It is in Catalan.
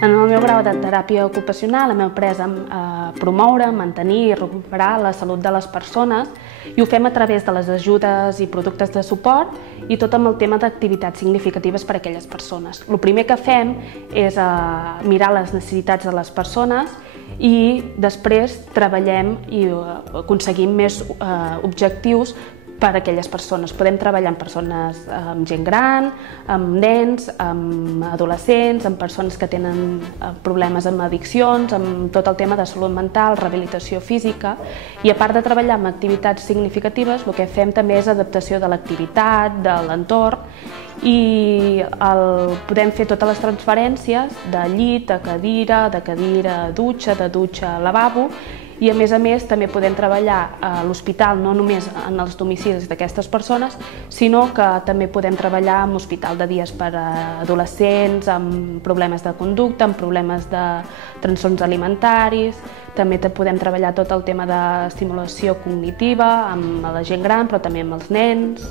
En el meu grau de teràpia ocupacional hem après a promoure, mantenir i recuperar la salut de les persones i ho fem a través de les ajudes i productes de suport i tot amb el tema d'activitats significatives per a aquelles persones. El primer que fem és mirar les necessitats de les persones i després treballem i aconseguim més objectius per a aquelles persones. Podem treballar amb persones, amb gent gran, amb nens, amb adolescents, amb persones que tenen problemes amb addiccions, amb tot el tema de salut mental, rehabilitació física, i a part de treballar amb activitats significatives, el que fem també és adaptació de l'activitat, de l'entorn, i podem fer totes les transferències de llit a cadira, de cadira a dutxa, de dutxa a lavabo, i a més també podem treballar a l'hospital no només en els domicilis d'aquestes persones, sinó que també podem treballar en hospital de dies per a adolescents amb problemes de conducta, amb problemes de trastorns alimentaris, també podem treballar tot el tema d'estimulació cognitiva amb la gent gran, però també amb els nens.